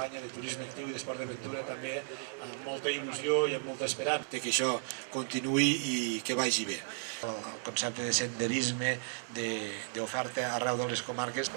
campanya de Turisme Actiu i d'Esports Aventura també amb molta il·lusió i amb molta esperança que això continuï i que vagi bé. El concepte de senderisme, d'oferta arreu de les comarques.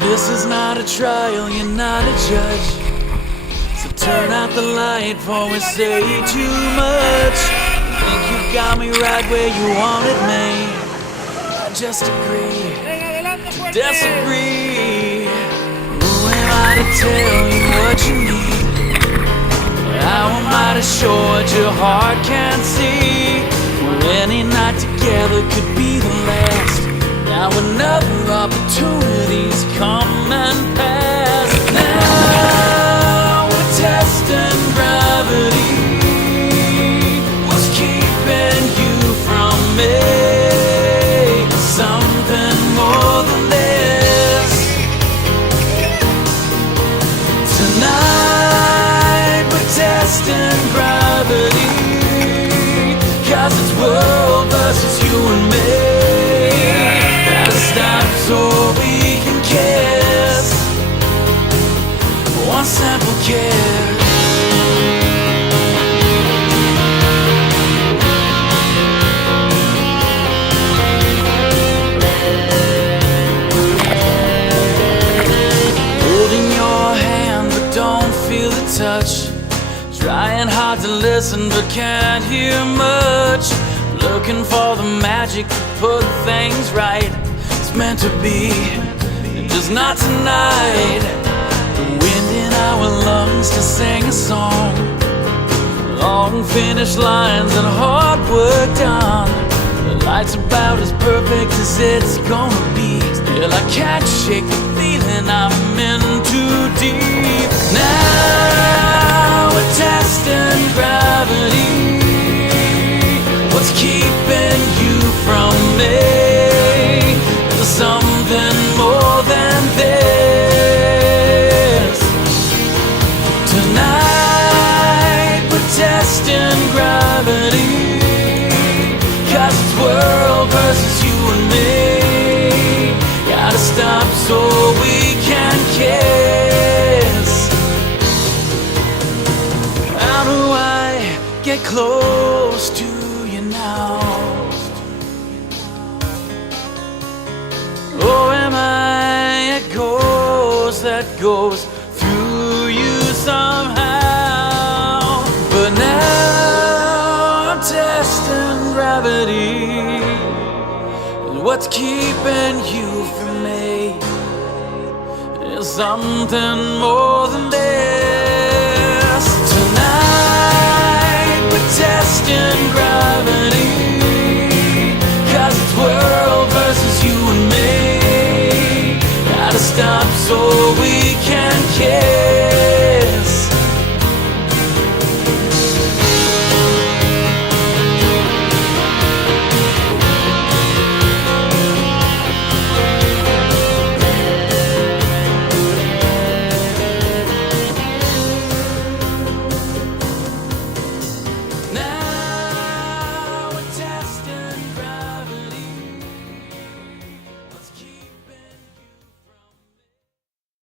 This is not a trial, you're not a judge. So turn out the light before we say too much. Think you got me right where you wanted me. I just agree to disagree. Who am I to tell you what you need? How am I to show what your heart can't see? Well, any night together could be the last. Now another opportunity's come and pass. Now we're testing gravity. What's keeping you from me? Something more than this. Tonight we're testing gravity. 'Cause it's world versus you and me. Stop so we can kiss. One simple kiss. Holding your hand but don't feel the touch. Trying hard to listen but can't hear much. Looking for the magic to put things right. It's meant to be, just not tonight. The wind in our lungs to sing a song. Long finished lines and hard work done. The light's about as perfect as it's gonna be. Still I can't shake the feeling I'm in too deep. Now we're testing gravity. What's keeping you from me? Something more than this. Tonight we're testing gravity. 'Cause it's world versus you and me. Gotta stop so we can kiss. How do I get close to you now? Or am I a ghost that goes through you somehow? But now I'm testing gravity. What's keeping you from me is something more than this. Tonight we're testing gravity. 'Cause it's world versus you and me. Stop so we